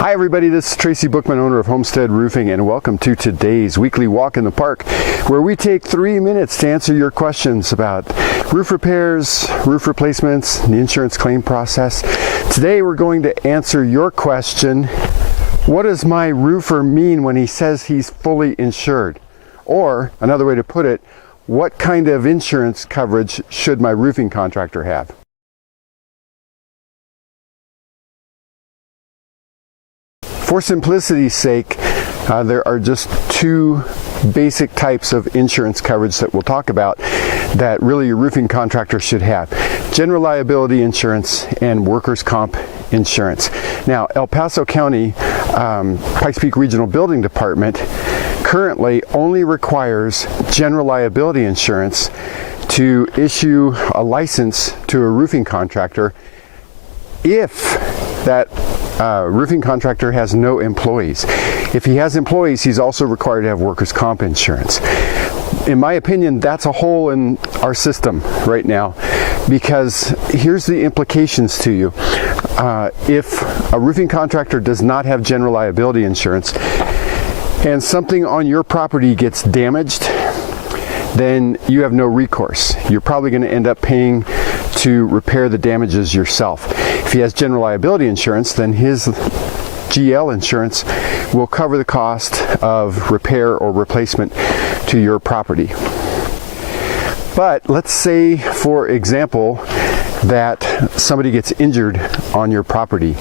Hi everybody, this is Tracy Bookman, owner of Homestead Roofing, and welcome to today's weekly walk in the park, where we take 3 minutes to answer your questions about roof repairs, roof replacements, the insurance claim process. Today we're going to answer your question: what does my roofer mean when he says he's fully insured? Or, another way to put it, what kind of insurance coverage should my roofing contractor have? For simplicity's sake, there are just two basic types of insurance coverage that we'll talk about that really your roofing contractor should have: general liability insurance and workers' comp insurance. Now, El Paso County Pikes Peak Regional Building Department currently only requires general liability insurance to issue a license to a roofing contractor if that roofing contractor has no employees. If he has employees, he's also required to have workers' comp insurance. In my opinion, that's a hole in our system right now, because here's the implications to you. If a roofing contractor does not have general liability insurance and something on your property gets damaged, then you have no recourse. You're probably going to end up paying to repair the damages yourself. If he has general liability insurance, then his GL insurance will cover the cost of repair or replacement to your property. But let's say, for example, that somebody gets injured on your property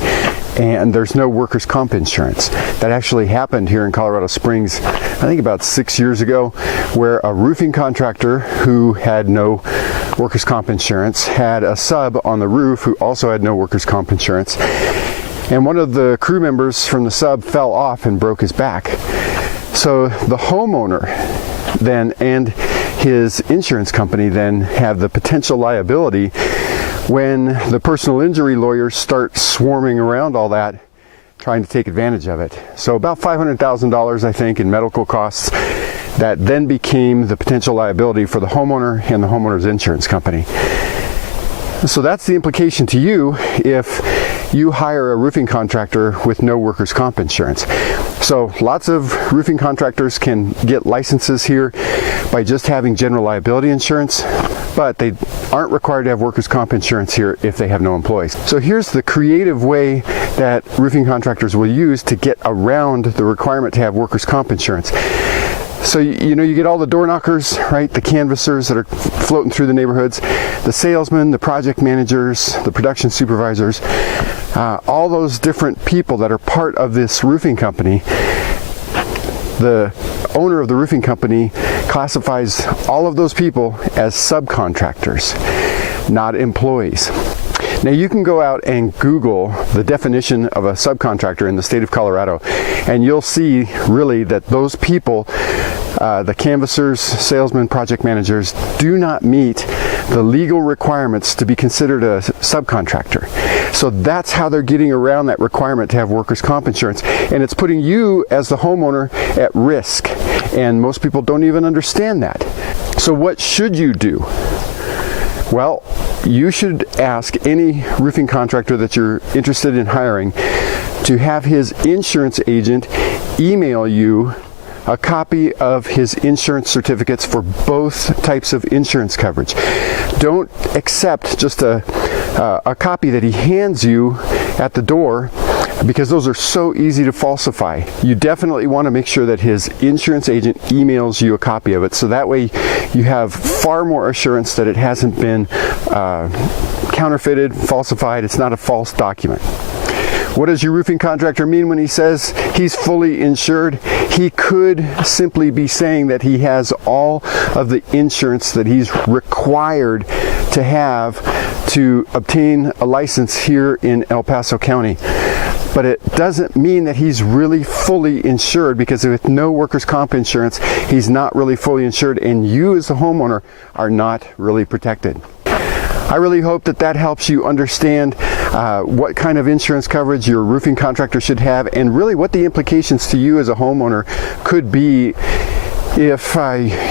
and there's no workers' comp insurance. That actually happened here in Colorado Springs, I think about 6 years ago, where a roofing contractor who had no workers' comp insurance had a sub on the roof who also had no workers' comp insurance, and one of the crew members from the sub fell off and broke his back. So the homeowner then and his insurance company then have the potential liability when the personal injury lawyers start swarming around all that, trying to take advantage of it. So about $500,000, I think, in medical costs that then became the potential liability for the homeowner and the homeowner's insurance company. So that's the implication to you if you hire a roofing contractor with no workers' comp insurance. So lots of roofing contractors can get licenses here by just having general liability insurance, but they aren't required to have workers' comp insurance here if they have no employees. So here's the creative way that roofing contractors will use to get around the requirement to have workers' comp insurance. So you know, you get all the door knockers, right? The canvassers that are floating through the neighborhoods, the salesmen, the project managers, the production supervisors, all those different people that are part of this roofing company. The owner of the roofing company classifies all of those people as subcontractors, not employees. Now, you can go out and Google the definition of a subcontractor in the state of Colorado, and you'll see really that those people, the canvassers, salesmen, project managers, do not meet the legal requirements to be considered a subcontractor. So that's how they're getting around that requirement to have workers' comp insurance, and it's putting you as the homeowner at risk, and most people don't even understand that. So what should you do? Well, you should ask any roofing contractor that you're interested in hiring to have his insurance agent email you a copy of his insurance certificates for both types of insurance coverage. Don't accept just a copy that he hands you at the door, because those are so easy to falsify. You definitely want to make sure that his insurance agent emails you a copy of it, so that way you have far more assurance that it hasn't been counterfeited, falsified. It's not a false document. What does your roofing contractor mean when he says he's fully insured? He could simply be saying that he has all of the insurance that he's required to have to obtain a license here in El Paso County. But it doesn't mean that he's really fully insured, because with no workers' comp insurance, he's not really fully insured, and you as the homeowner are not really protected. I really hope that that helps you understand what kind of insurance coverage your roofing contractor should have, and really what the implications to you as a homeowner could be if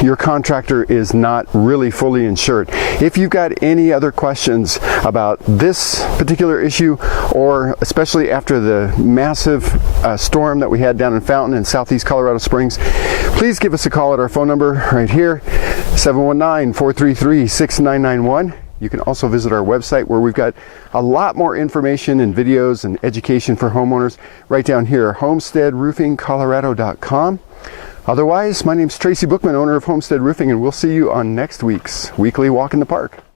your contractor is not really fully insured. If you've got any other questions about this particular issue, or especially after the massive storm that we had down in Fountain in southeast Colorado Springs, please give us a call at our phone number right here, 719-433-6991. You can also visit our website where we've got a lot more information and videos and education for homeowners right down here, homesteadroofingcolorado.com. Otherwise, my name's Tracy Bookman, owner of Homestead Roofing, and we'll see you on next week's Weekly Walk in the Park.